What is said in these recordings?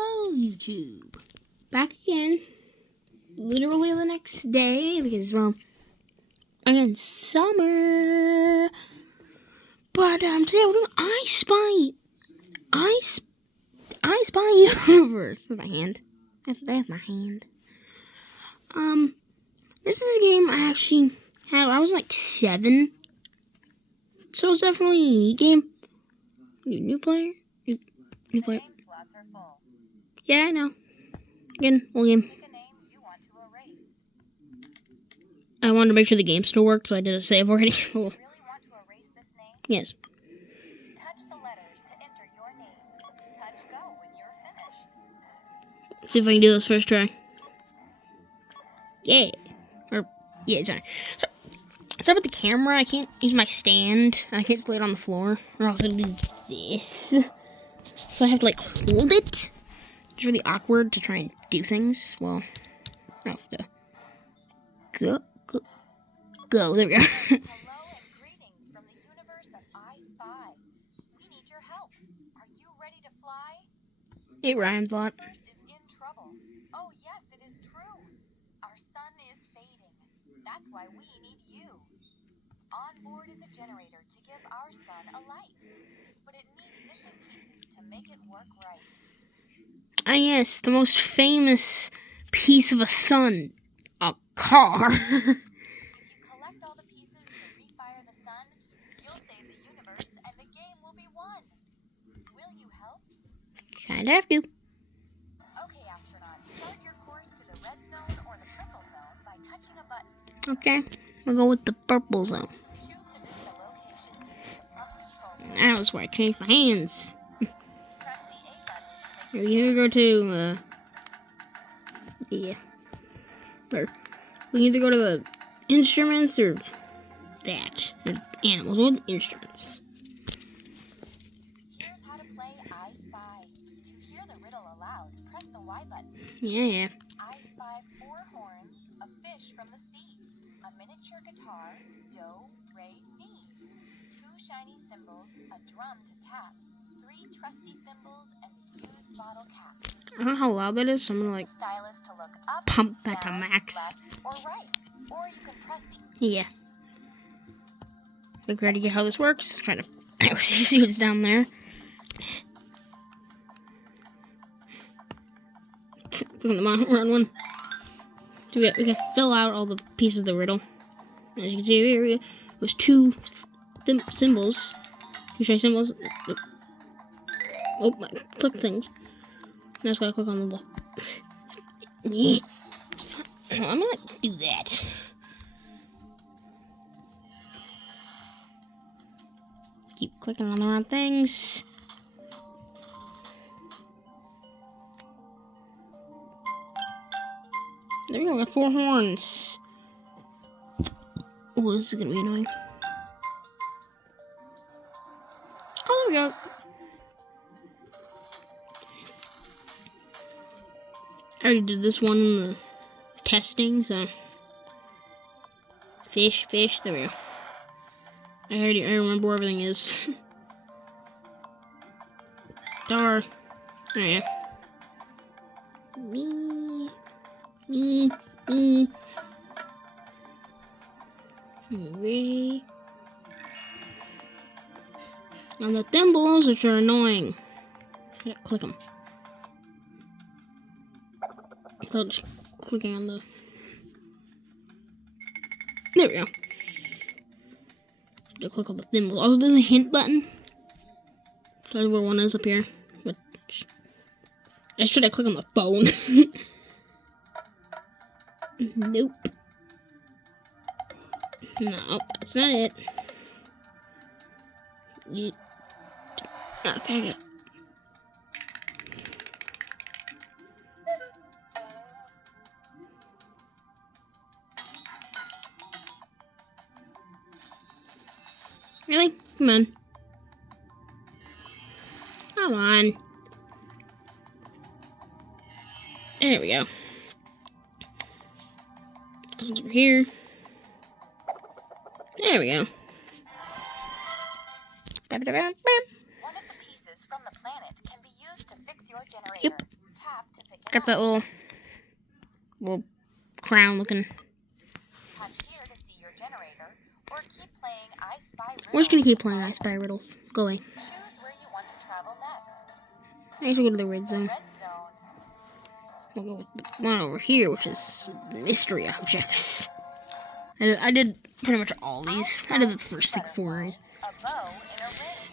Hello, YouTube. Back again. Literally the next day because, well, again, summer. But today we're doing I Spy Universe. That's my hand. That's my hand. This is a game I actually had. I was like 7, so it's definitely a neat game. New player. New player. Yeah, I know. Again, old game. I wanted to make sure the game still worked, so I did a save already. You really want to erase this name? Yes. Touch the letters to enter your name. Touch go when you're finished. See if I can do this first try. Yeah. Yeah, sorry. Sorry about the camera. I can't use my stand, and I can't just lay it on the floor, or else it'll do this. So I have to, like, hold it. It's really awkward to try and do things. Well, go. There we go. Hello and greetings from the universe of I Spy. We need your help. Are you ready to fly? It rhymes a lot. The universe is in trouble. Oh yes, it is true. Our sun is fading. That's why we need you. On board is a generator to give our sun a light. But it needs missing pieces to make it work right. Ah, yes, the most famous piece of a sun. A car. If you collect all the pieces to refire the sun, you'll save the universe and the game will be won. Will you help? Kinda have to. Okay, astronaut. Chart your course to the red zone or the purple zone by touching a button. Okay, we'll go with the purple zone. Choose to visit a location using the plus control. Now that's where I changed my hands. Press the A button to make We can go to, yeah. Or we can either go to the instruments or that. The animals with instruments. Here's how to play I Spy. To hear the riddle aloud, press the Y button. Yeah. I spy 4 horns, a fish from the sea, a miniature guitar, do, re, mi, 2 shiny cymbals, a drum to tap, 3 trusty cymbals, and fused bottle cap. I don't know how loud that is, so I'm gonna, like, The stylus to look up, pump that to down, max. left, or right. Or you can press the Yeah. Look, ready to get how this works. Trying to see what's down there. Click on the wrong one. So we can fill out all the pieces of the riddle. As you can see here, it was 2 symbols. 2 shiny symbols. Oh, my click things. Now I just gotta click on the left. Yeah. I'm gonna do that. Keep clicking on the wrong things. There we go, we got 4 horns. Oh, this is gonna be annoying. Oh, there we go. I already did this one in the testing, so. Fish, there we go. I remember where everything is. Dar. There you go. Me. Hooray. Now the thimbles, which are annoying. I gotta click them. Just clicking on the. There we go. To click on the thimble. Also, there's a hint button. That's where one is up here. But should I click on the phone? Nope. No, that's not it. Okay, I got it. Really? Come on. Come on. There we go. This one's over here. There we go. One of the pieces from the planet can be used to fix your generator. Yep. cap to pick it Got up. that little crown looking. Touch here to see your generator, or keep playing I Spy Riddles. We're just gonna keep to playing find I Spy them. Riddles. Go away. Choose where you want to travel next. I usually go to the red The zone. red zone. We'll go with the one over here, which is mystery objects. I did pretty much all these. I did the first like 4 areas. A bow in a ring.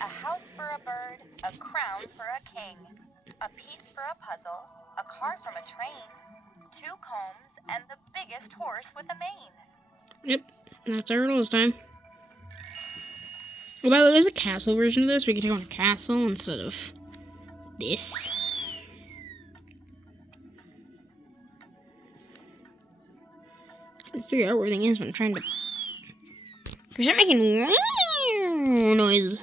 A house for a bird. A crown for a king. A piece for a puzzle. A car from a train. 2 combs and the biggest horse with a mane. Yep, that's our riddle this time. Oh, by the way, there's a castle version of this. We can take on a castle instead of this. I can figure out where everything is when I'm trying to. They're making noises.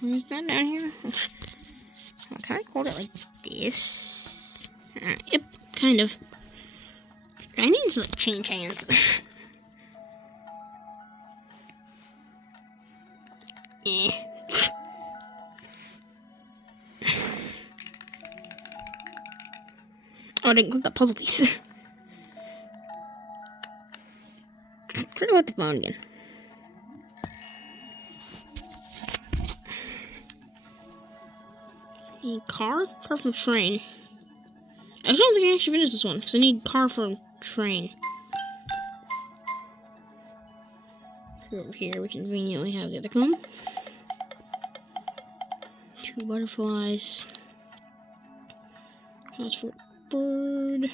Where's that down here? Can I hold it like this? Yep, kind of. I need to like change hands. Eh. Oh, I didn't click that puzzle piece. Try to let the phone again. Need car? Car from train. I don't think I actually finished this one, because I need car from train. Over here, we conveniently have the other comb. 2 butterflies. That's for bird.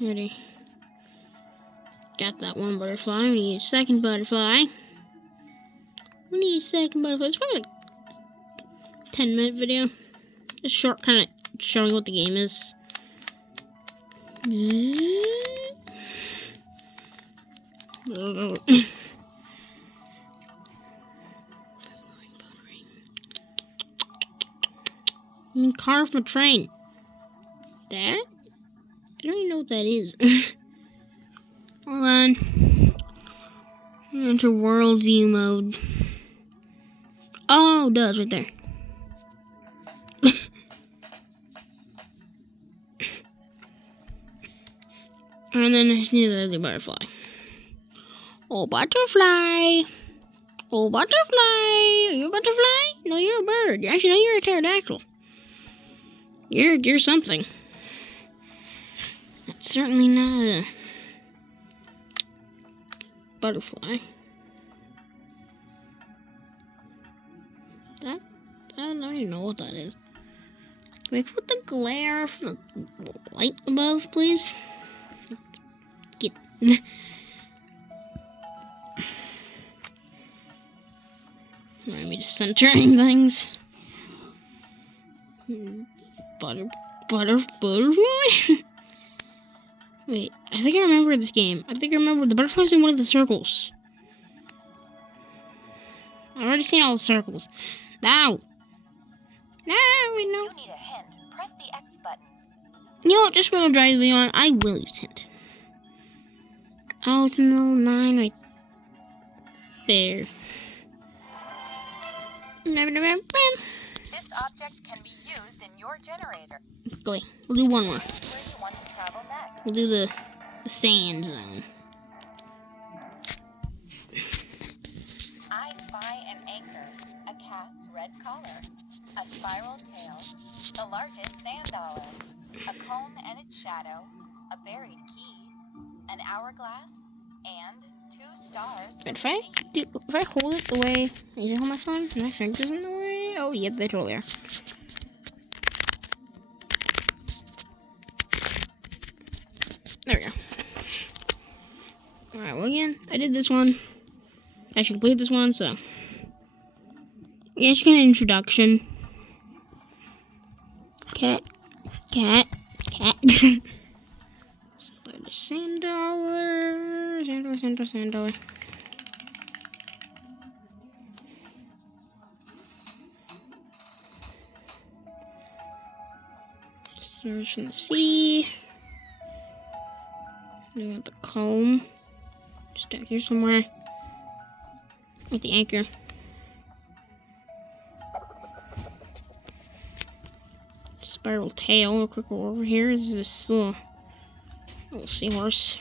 Ready. Got that 1 butterfly. We need a 2nd butterfly. We need a 2nd butterfly. It's probably like 10-minute video. Just short, kind of showing what the game is. Car from a train. That? I don't even know what that is. Hold on. Enter world view mode. Oh, it does right there. And then I need the other butterfly. Oh, butterfly. Oh, butterfly. Are you a butterfly? No, you're a bird. Actually, no, you're a pterodactyl. You're something. That's certainly not a butterfly. That, I don't even know what that is. Can we put the glare from the light above, please? Get. Let me just centering things. Butterfly? Wait, I think I remember this game. I think I remember the butterfly's in one of the circles. I've already seen all the circles. Now! We know. You need a hint. Press the X button. You know what? Just when I'm driving on, I will use hint. Oh, it's in the little 9 right there. This object can be used in your generator. Go away. We'll do one more. Choose where you want to travel next. We'll do the sand zone. I spy an anchor, a cat's red collar, a spiral tail, the largest sand dollar, a comb and its shadow, a buried key, an hourglass, and 2 stars. If I hold it the way I usually hold my phone, my fingers in the way. Oh, yep, they totally are. There we go. Alright, well, again, I did this one. I should complete this one, so. Yeah, just get an introduction. Cat. Start a $100. $100. Stars from the sea. We want the comb. Just down here somewhere. With the anchor. Spiral tail. Real quick, over here is this little seahorse.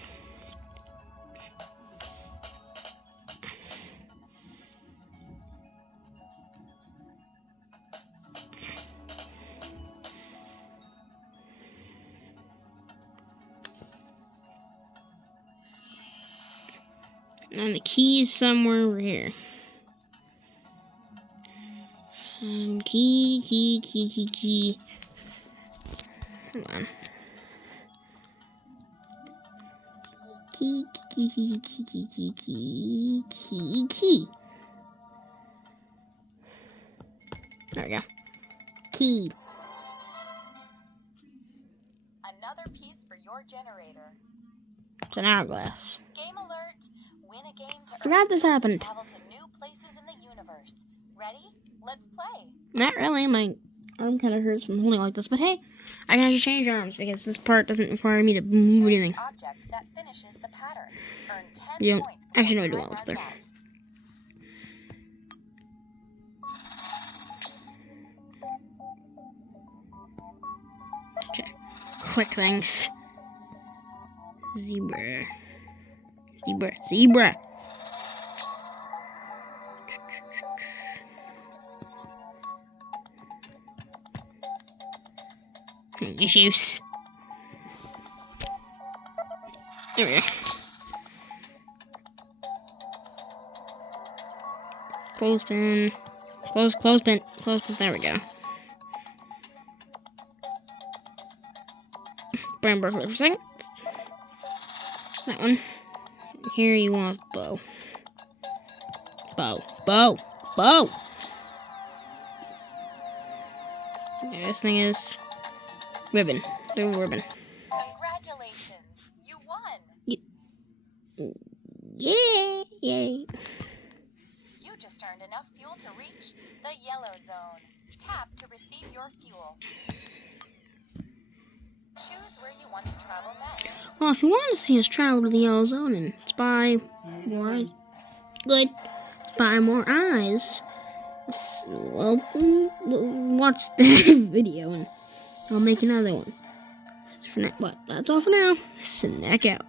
And the key is somewhere over here. Key. Hold on. Key. There we go. Key. Another piece for your generator. It's an hourglass. Game alert. Win a game to Forgot this happened. travel to new places in the universe. Ready? Let's play. Not really. My arm kind of hurts from holding like this, but hey, I can actually change arms because this part doesn't require me to move anything. Object that finishes the pattern. Earn 10 You don't points actually know what to do before well up time there. runs out. Okay. Click things. Zebra. Issues. There we go. Clothespin. Clothespin. There we go. Brown burglar for a second. That one. Here you want bow. Bow. Okay, this thing is ribbon. The ribbon. Congratulations. You won. Yay! You just earned enough fuel to reach the yellow zone. Tap to receive your fuel. Choose where you want to travel next. Well, if you want to see us travel to the yellow zone and spy more eyes, more eyes, well, watch the video and I'll make another one. For now, but that's all for now. Snack out.